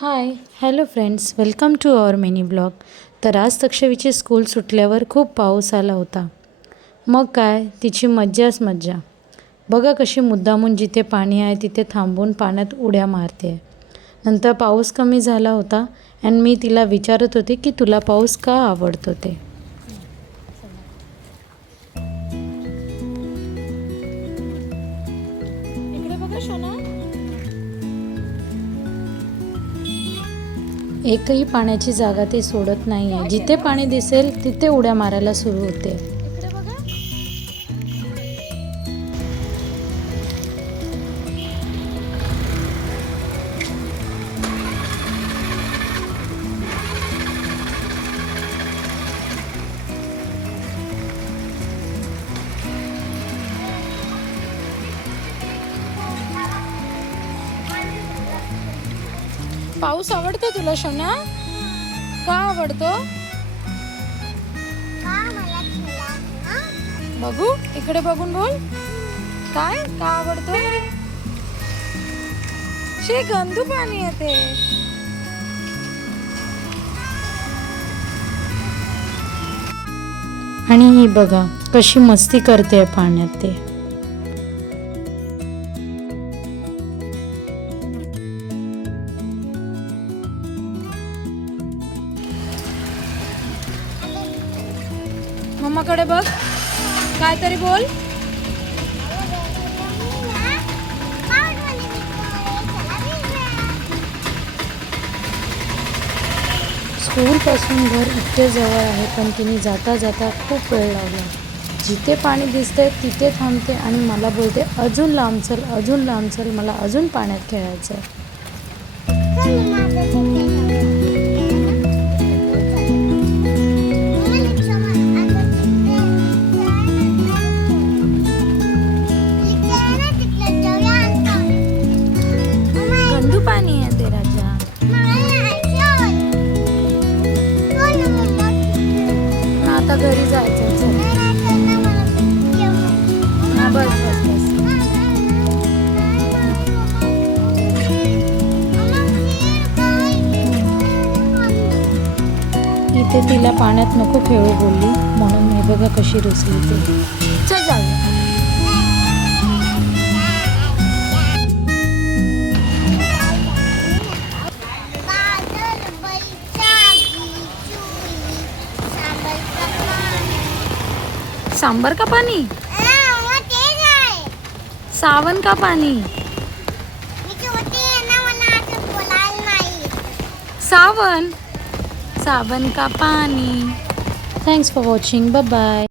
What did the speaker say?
High hello friends, welcome to our mini blog. तर आज तक्षवीची school सुटल्यावर खूप पाऊस आला होता. मग काय तिची मज्जाच मज्जा. बघा कशी मुद्दामून जिथे पाणी आहे तिथे थांबून पाण्यात उड्या मारते. नंतर पाऊस कमी झाला होता आणि मी तिला विचारत होते की तुला पाऊस का आवडतो ते. इकडे बघा शोना. एकही पाण्याची जागा ते सोडत नाही आहे. जिथे पाणी दिसेल तिथे उड्या मारायला सुरू होते. पाऊस आवडतो तुला शोना? का आवडतो? बघू इकडे बघून बोल. काय का आवडतो? शे गंदू पाणी येते. आणि ही बघा कशी मस्ती करते पाण्यात ते. मम्माकडे बघ, काहीतरी बोल. स्कूलपासून घर इतके जवळ आहे, पण तिने जाता जाता खूप वेळ लावला. जिथे पाणी दिसते तिथे थांबते आणि मला बोलते अजून लांब चल, अजून लांब चल, मला अजून पाण्यात खेळायचं आहे. गंदू पाणी आहे ते राजा. आता घरी जायचं. चल बस बस बस. इथे तिला पाण्यात नको खेळू बोलली म्हणून हे बघा कशी रुसली ते. चल जाऊया. सांबर का पाणी? सावन का पाणी? सावन. सावन का पानी. Thanks for watching. Bye bye.